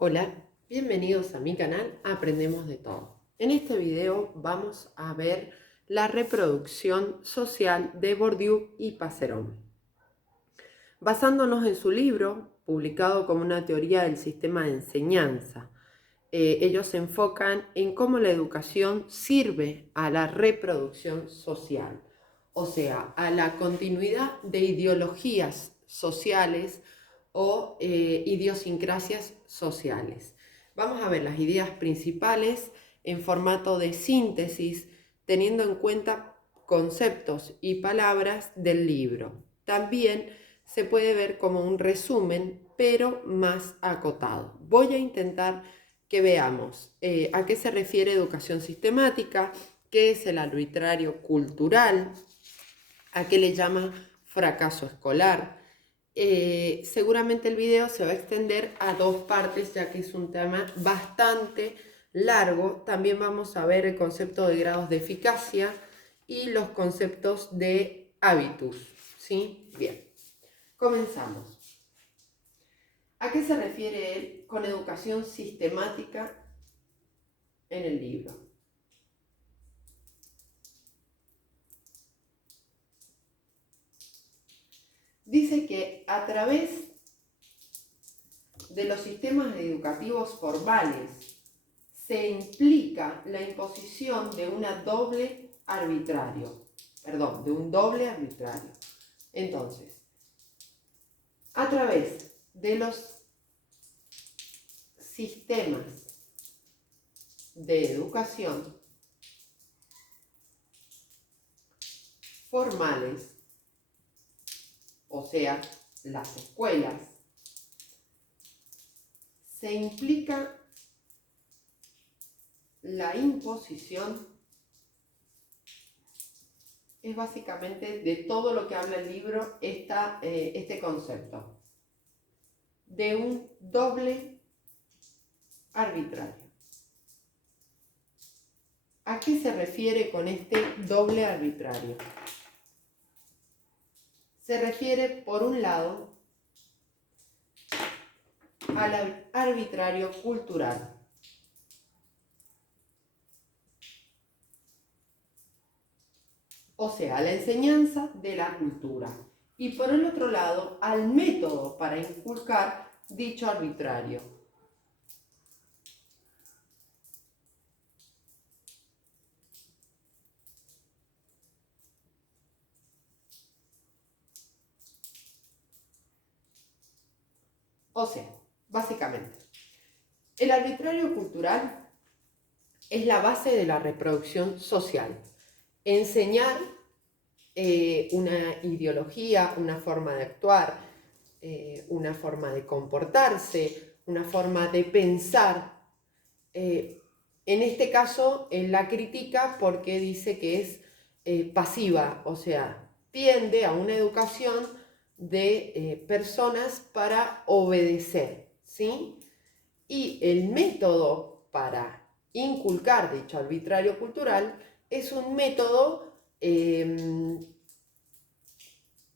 Hola, bienvenidos a mi canal Aprendemos de Todo. En este video vamos a ver la reproducción social de Bourdieu y Passeron. Basándonos en su libro, publicado como una teoría del sistema de enseñanza, ellos se enfocan en cómo la educación sirve a la reproducción social, o sea, a la continuidad de ideologías sociales o idiosincrasias sociales. Vamos a ver las ideas principales en formato de síntesis, teniendo en cuenta conceptos y palabras del libro. También se puede ver como un resumen, pero más acotado. Voy a intentar que veamos a qué se refiere educación sistemática, qué es el arbitrario cultural, a qué le llama fracaso escolar. Seguramente el video se va a extender a dos partes, ya que es un tema bastante largo. También vamos a ver el concepto de grados de eficacia y los conceptos de hábitus, ¿sí? Bien, comenzamos. ¿A qué se refiere él con educación sistemática en el libro? Dice que a través de los sistemas educativos formales se implica la imposición de un doble arbitrario. Entonces, a través de los sistemas de educación formales, o sea, las escuelas, se implica la imposición, es básicamente de todo lo que habla el libro este concepto, de un doble arbitrario. ¿A qué se refiere con este doble arbitrario? Se refiere, por un lado, al arbitrario cultural. O sea, la enseñanza de la cultura. Y por el otro lado, al método para inculcar dicho arbitrario. O sea, básicamente, el arbitrario cultural es la base de la reproducción social. Enseñar una ideología, una forma de actuar, una forma de comportarse, una forma de pensar. En este caso, él la critica porque dice que es pasiva, o sea, tiende a una educación de personas para obedecer, ¿sí? Y el método para inculcar dicho arbitrario cultural es un método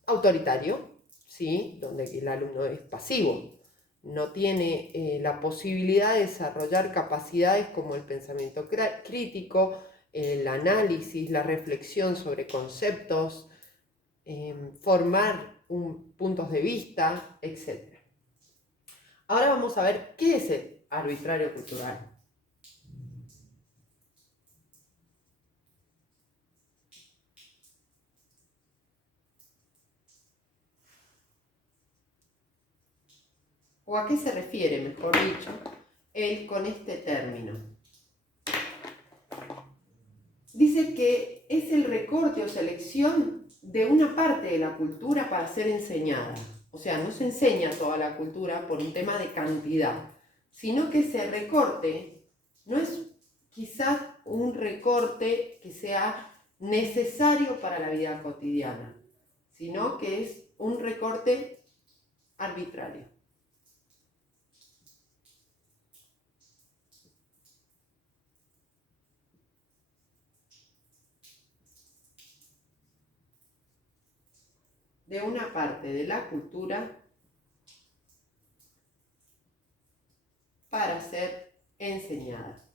autoritario, ¿sí? Donde el alumno es pasivo, no tiene la posibilidad de desarrollar capacidades como el pensamiento crítico, el análisis, la reflexión sobre conceptos, formar puntos de vista, etc. Ahora vamos a ver qué es el arbitrario cultural. ¿O a qué se refiere, mejor dicho, él con este término? Dice que es el recorte o selección de una parte de la cultura para ser enseñada. O sea, no se enseña toda la cultura por un tema de cantidad, sino que ese recorte no es quizás un recorte que sea necesario para la vida cotidiana, sino que es un recorte arbitrario. De una parte de la cultura para ser enseñada.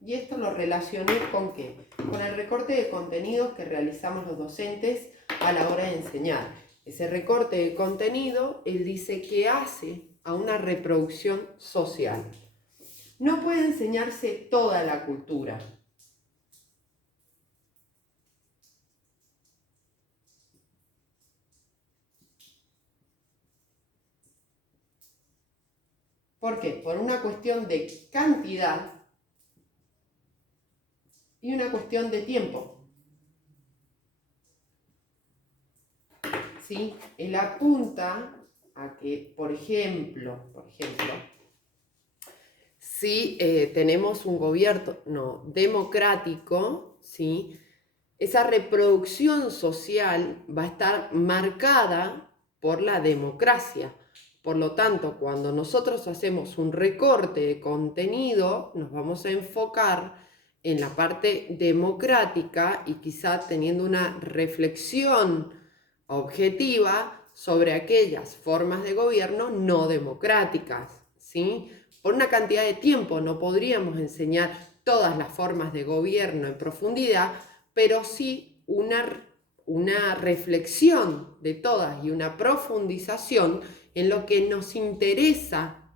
Y esto lo relacioné con ¿qué? Con el recorte de contenidos que realizamos los docentes a la hora de enseñar. Ese recorte de contenido, él dice que hace a una reproducción social. No puede enseñarse toda la cultura. ¿Por qué? Por una cuestión de cantidad y una cuestión de tiempo. ¿Sí? Él apunta a que, por ejemplo, si tenemos un gobierno democrático, ¿sí? Esa reproducción social va a estar marcada por la democracia. Por lo tanto, cuando nosotros hacemos un recorte de contenido, nos vamos a enfocar en la parte democrática y quizá teniendo una reflexión objetiva sobre aquellas formas de gobierno no democráticas, ¿sí? Por una cantidad de tiempo no podríamos enseñar todas las formas de gobierno en profundidad, pero sí una reflexión de todas y una profundización en lo que nos interesa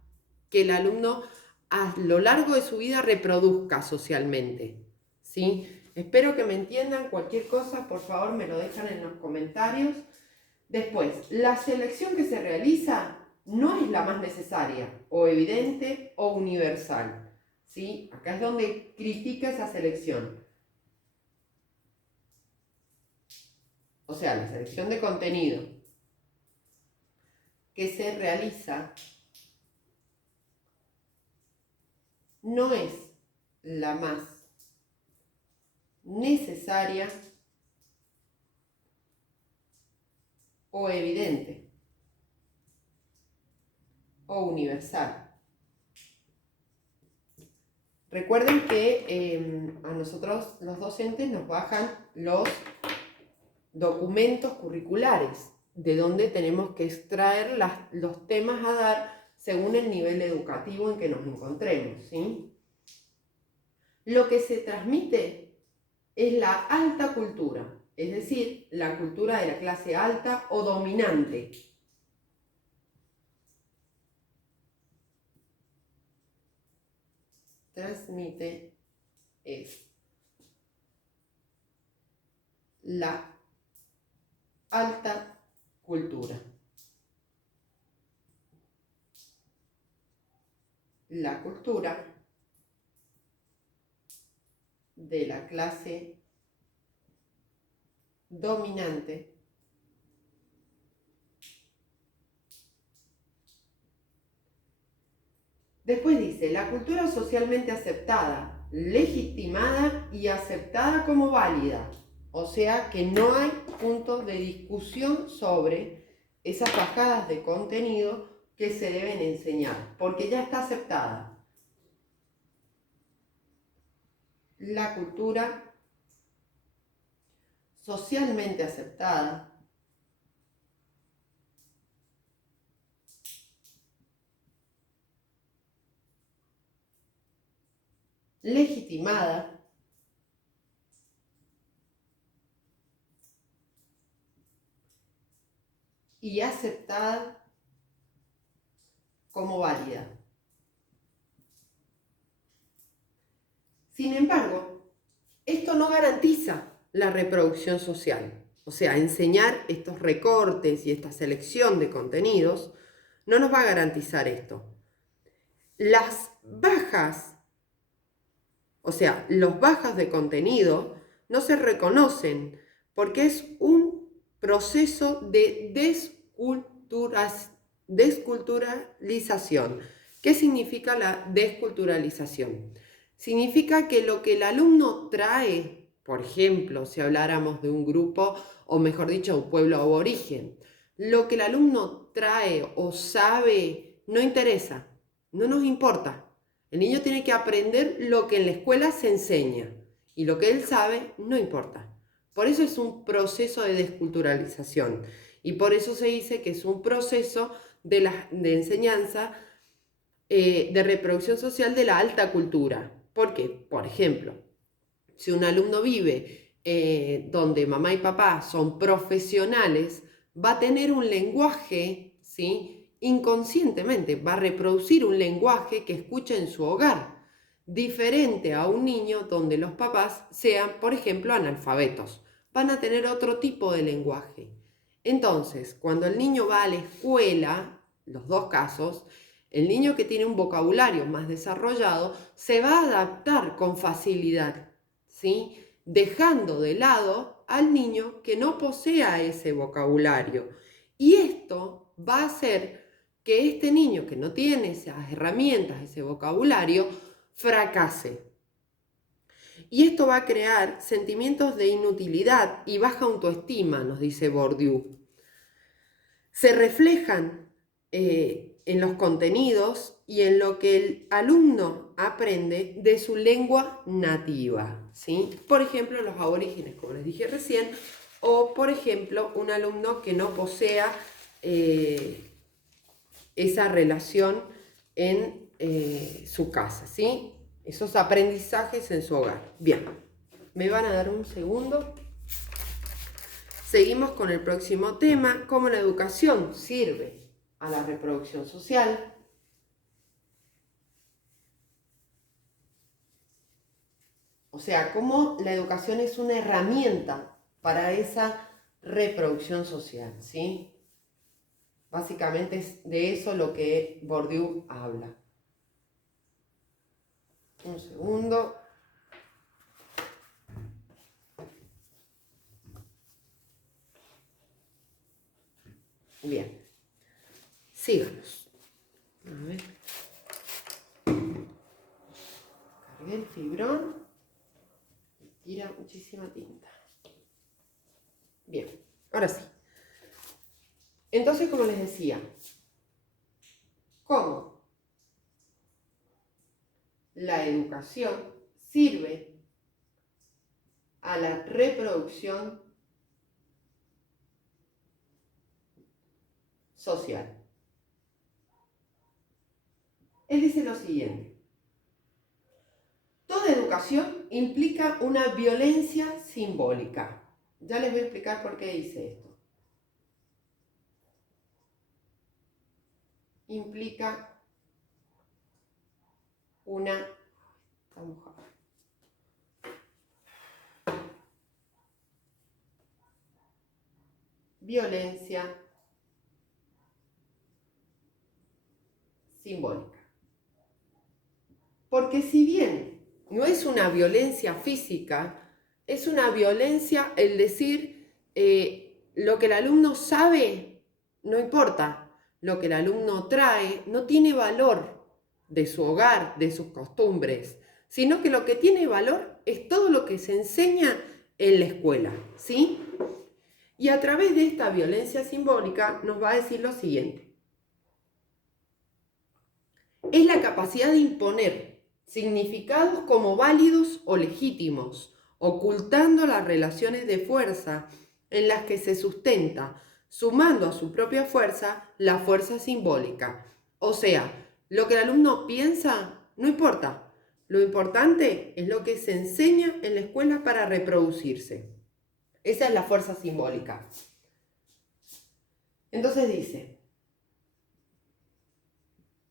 que el alumno a lo largo de su vida reproduzca socialmente, ¿sí? Espero que me entiendan. Cualquier cosa, por favor, me lo dejan en los comentarios. Después, la selección que se realiza no es la más necesaria, o evidente, o universal, ¿sí? Acá es donde critica esa selección. O sea, la selección de contenido que se realiza no es la más necesaria o evidente o universal. Recuerden que a nosotros los docentes nos bajan los documentos curriculares, de donde tenemos que extraer los temas a dar según el nivel educativo en que nos encontremos, ¿sí? Lo que se transmite es la alta cultura, es decir, la cultura de la clase alta o dominante. Transmite es la alta cultura. La cultura de la clase dominante Después dice, la cultura socialmente aceptada, legitimada y aceptada como válida. O sea que no hay puntos de discusión sobre esas bajadas de contenido que se deben enseñar, porque ya está aceptada. La cultura socialmente aceptada, legitimada y aceptada como válida. Sin embargo, esto no garantiza la reproducción social. O sea, enseñar estos recortes y esta selección de contenidos no nos va a garantizar esto. Las bajas, o sea, los bajos de contenido no se reconocen porque es un proceso de desculturalización. ¿Qué significa la desculturalización? Significa que lo que el alumno trae, por ejemplo, si habláramos de un grupo, o mejor dicho, un pueblo aborigen, lo que el alumno trae o sabe no interesa, no nos importa. El niño tiene que aprender lo que en la escuela se enseña y lo que él sabe no importa. Por eso es un proceso de desculturalización. Y por eso se dice que es un proceso de enseñanza, de reproducción social de la alta cultura. ¿Por qué? Por ejemplo, si un alumno vive donde mamá y papá son profesionales, va a tener un lenguaje, ¿sí? Inconscientemente, va a reproducir un lenguaje que escucha en su hogar, diferente a un niño donde los papás sean, por ejemplo, analfabetos. Van a tener otro tipo de lenguaje. Entonces, cuando el niño va a la escuela, los dos casos, el niño que tiene un vocabulario más desarrollado se va a adaptar con facilidad, ¿sí? Dejando de lado al niño que no posea ese vocabulario. Y esto va a hacer que este niño que no tiene esas herramientas, ese vocabulario, fracase. Y esto va a crear sentimientos de inutilidad y baja autoestima, nos dice Bourdieu. Se reflejan en los contenidos y en lo que el alumno aprende de su lengua nativa, ¿sí? Por ejemplo, los aborígenes, como les dije recién, o por ejemplo, un alumno que no posea esa relación en su casa, ¿sí? Esos aprendizajes en su hogar. Bien, me van a dar un segundo. Seguimos con el próximo tema, cómo la educación sirve a la reproducción social. O sea, cómo la educación es una herramienta para esa reproducción social, ¿sí? Básicamente es de eso lo que Bourdieu habla. Un segundo. Bien, síganos. A ver. Cargué el fibrón. Tira muchísima tinta. Bien, ahora sí. Entonces, como les decía, ¿cómo la educación sirve a la reproducción social? Él dice lo siguiente: toda educación implica una violencia simbólica. Ya les voy a explicar por qué dice esto. Implica una... Está mojado. Violencia simbólica. Porque si bien no es una violencia física, es una violencia el decir lo que el alumno sabe, no importa. Lo que el alumno trae no tiene valor de su hogar, de sus costumbres, sino que lo que tiene valor es todo lo que se enseña en la escuela, ¿sí? Y a través de esta violencia simbólica nos va a decir lo siguiente: es la capacidad de imponer significados como válidos o legítimos, ocultando las relaciones de fuerza en las que se sustenta, sumando a su propia fuerza la fuerza simbólica. O sea, lo que el alumno piensa no importa. Lo importante es lo que se enseña en la escuela para reproducirse. Esa es la fuerza simbólica. Entonces dice,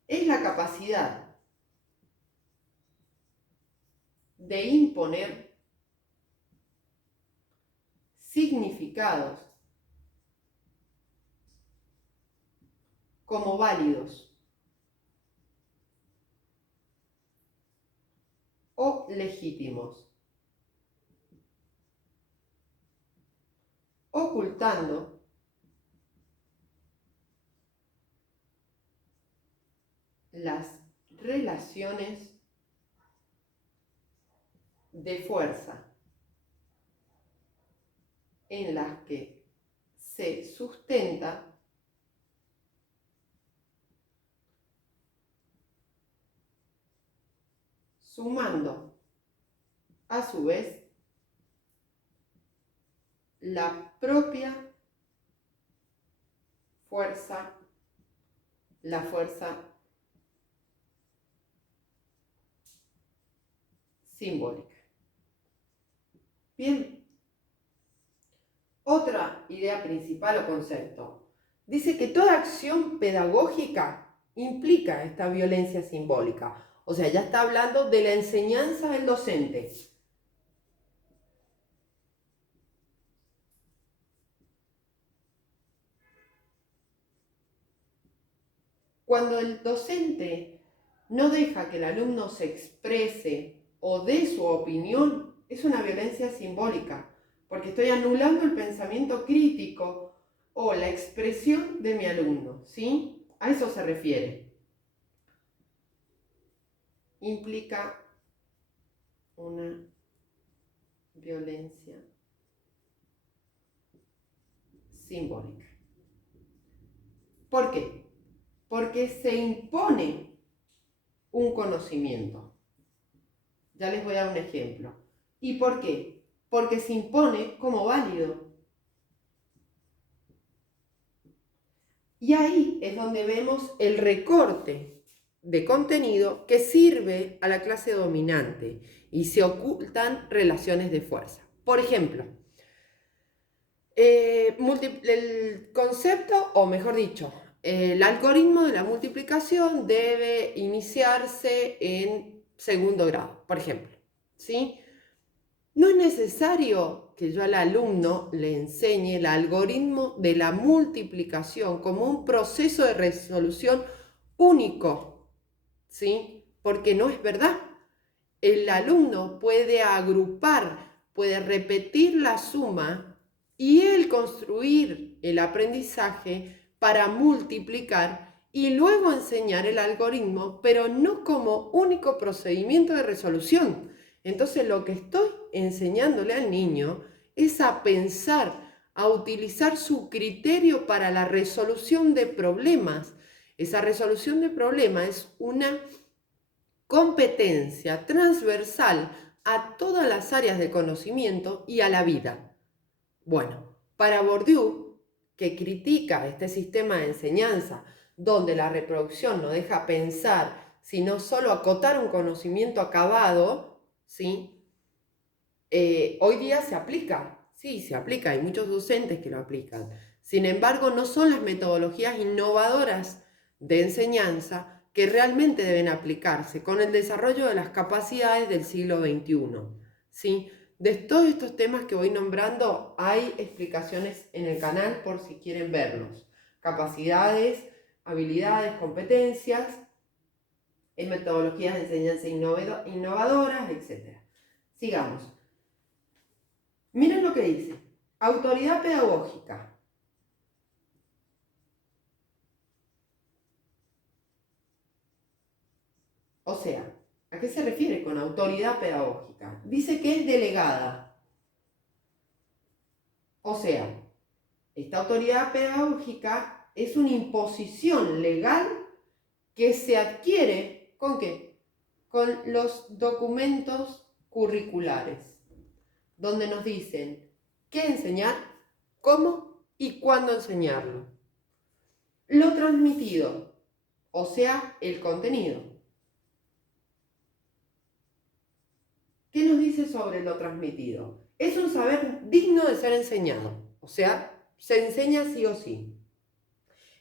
es la capacidad de imponer significados como válidos o legítimos, ocultando las relaciones de fuerza en las que se sustenta sumando a su vez la propia la fuerza simbólica. Bien. Otra idea principal o concepto. Dice que toda acción pedagógica implica esta violencia simbólica. O sea, ya está hablando de la enseñanza del docente. Cuando el docente no deja que el alumno se exprese o dé su opinión, es una violencia simbólica, porque estoy anulando el pensamiento crítico o la expresión de mi alumno, ¿sí? A eso se refiere. Implica una violencia simbólica. ¿Por qué? Porque se impone un conocimiento. Ya les voy a dar un ejemplo. ¿Y por qué? Porque se impone como válido. Y ahí es donde vemos el recorte de contenido que sirve a la clase dominante y se ocultan relaciones de fuerza. Por ejemplo, el concepto, o mejor dicho, el algoritmo de la multiplicación debe iniciarse en segundo grado, por ejemplo, ¿sí? No es necesario que yo al alumno le enseñe el algoritmo de la multiplicación como un proceso de resolución único, ¿sí? Porque no es verdad. El alumno puede agrupar, puede repetir la suma y él construir el aprendizaje para multiplicar y luego enseñar el algoritmo, pero no como único procedimiento de resolución. Entonces lo que estoy enseñándole al niño es a pensar, a utilizar su criterio para la resolución de problemas. Esa resolución de problemas es una competencia transversal a todas las áreas de conocimiento y a la vida. Bueno, para Bourdieu, que critica este sistema de enseñanza donde la reproducción no deja pensar, sino solo acotar un conocimiento acabado, ¿sí? Hoy día se aplica, sí, se aplica, hay muchos docentes que lo aplican. Sin embargo, no son las metodologías innovadoras de enseñanza que realmente deben aplicarse con el desarrollo de las capacidades del siglo XXI, ¿sí? De todos estos temas que voy nombrando hay explicaciones en el canal por si quieren verlos. Capacidades, habilidades, competencias, en metodologías de enseñanza innovadoras, etc. Sigamos. Miren lo que dice. Autoridad pedagógica. O sea, ¿a qué se refiere con autoridad pedagógica? Dice que es delegada. O sea, esta autoridad pedagógica es una imposición legal que se adquiere ¿con qué? Con los documentos curriculares, donde nos dicen qué enseñar, cómo y cuándo enseñarlo. Lo transmitido, o sea, el contenido. ¿Qué nos dice sobre lo transmitido? Es un saber digno de ser enseñado, o sea, se enseña sí o sí.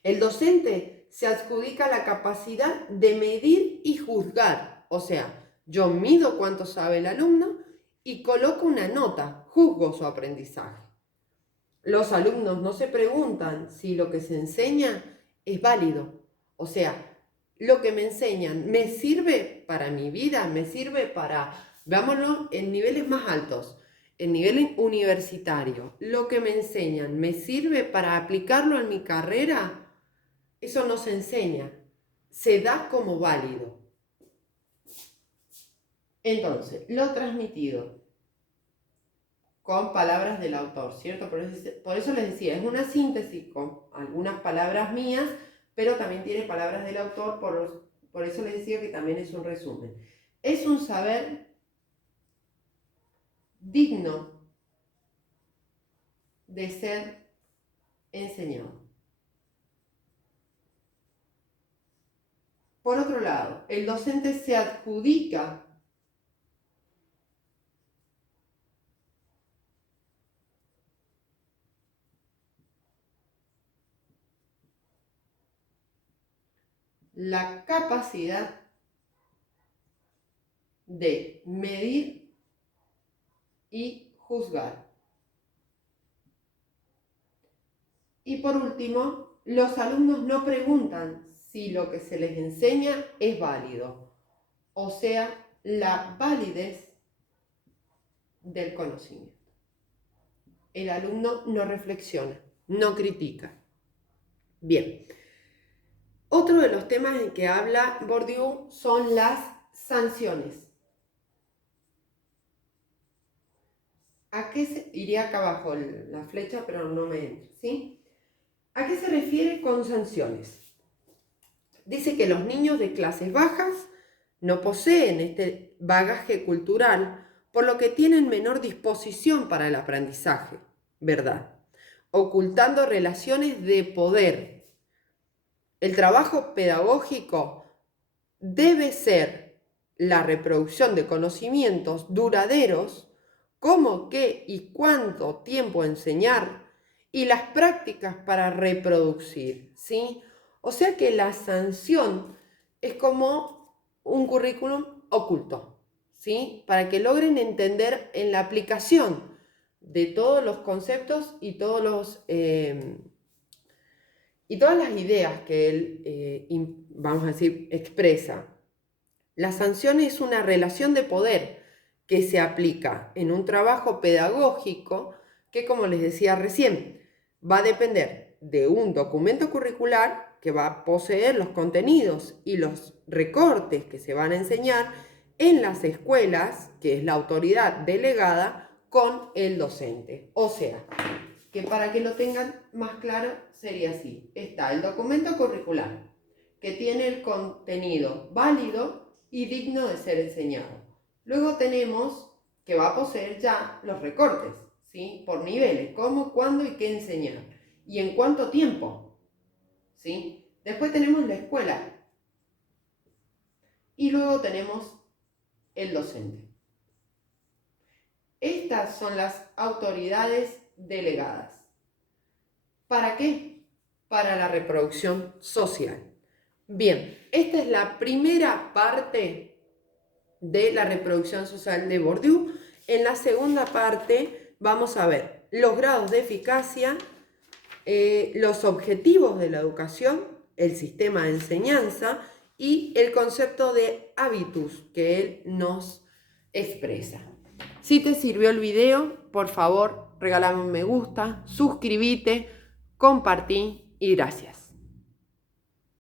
El docente se adjudica la capacidad de medir y juzgar, o sea, yo mido cuánto sabe el alumno y coloco una nota, juzgo su aprendizaje. Los alumnos no se preguntan si lo que se enseña es válido, o sea, lo que me enseñan me sirve para mi vida, me sirve para, veámoslo en niveles más altos, en nivel universitario, lo que me enseñan me sirve para aplicarlo en mi carrera. Eso no se enseña, se da como válido. Entonces, lo transmitido con palabras del autor, ¿cierto? Por eso les decía, es una síntesis con algunas palabras mías, pero también tiene palabras del autor, por eso les decía que también es un resumen. Es un saber digno de ser enseñado. Por otro lado, el docente se adjudica la capacidad de medir y juzgar. Y por último, los alumnos no preguntan si lo que se les enseña es válido, o sea, la validez del conocimiento. El alumno no reflexiona, no critica. Bien. Otro de los temas en que habla Bourdieu son las sanciones. ¿A qué se iría acá abajo la flecha, pero no me entra, ¿sí? ¿A qué se refiere con sanciones? Dice que los niños de clases bajas no poseen este bagaje cultural, por lo que tienen menor disposición para el aprendizaje, ¿verdad? Ocultando relaciones de poder. El trabajo pedagógico debe ser la reproducción de conocimientos duraderos, cómo, qué y cuánto tiempo enseñar, y las prácticas para reproducir, ¿sí? O sea que la sanción es como un currículum oculto, ¿sí? Para que logren entender en la aplicación de todos los conceptos y todas las ideas que él, vamos a decir, expresa. La sanción es una relación de poder que se aplica en un trabajo pedagógico que, como les decía recién, va a depender de un documento curricular que va a poseer los contenidos y los recortes que se van a enseñar en las escuelas, que es la autoridad delegada, con el docente. O sea, que para que lo tengan más claro sería así. Está el documento curricular, que tiene el contenido válido y digno de ser enseñado. Luego tenemos que va a poseer ya los recortes, ¿sí? Por niveles, cómo, cuándo y qué enseñar. Y en cuánto tiempo, ¿sí? Después tenemos la escuela. Y luego tenemos el docente. Estas son las autoridades delegadas. ¿Para qué? Para la reproducción social. Bien, esta es la primera parte de la reproducción social de Bourdieu. En la segunda parte vamos a ver los grados de eficacia, los objetivos de la educación, el sistema de enseñanza y el concepto de habitus que él nos expresa. Si te sirvió el video, por favor, regálame un me gusta, suscríbete, compartí y gracias.